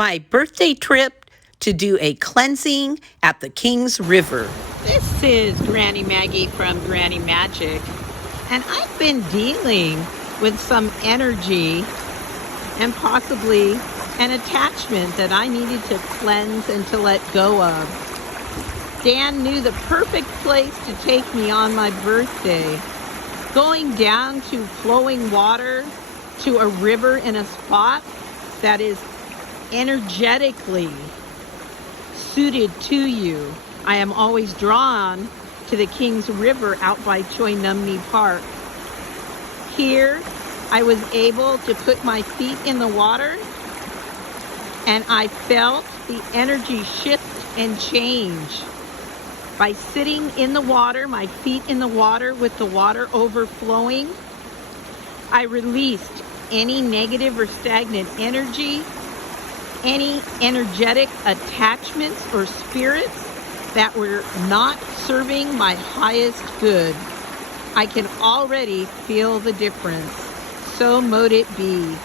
my birthday trip to do a cleansing at the Kings River. This is Granny Maggie from Granny Magic, and I've been dealing with some energy and possibly an attachment that I needed to cleanse and to let go of. Dan knew the perfect place to take me on my birthday. Going down to flowing water, to a river in a spot that is energetically suited to you. I am always drawn to the Kings River out by Choi Num Nee Park. Here, I was able to put my feet in the water, and I felt the energy shift and change. By sitting in the water, my feet in the water with the water overflowing, I released any negative or stagnant energy, any energetic attachments or spirits that were not serving my highest good. I can already feel the difference. So mote it be.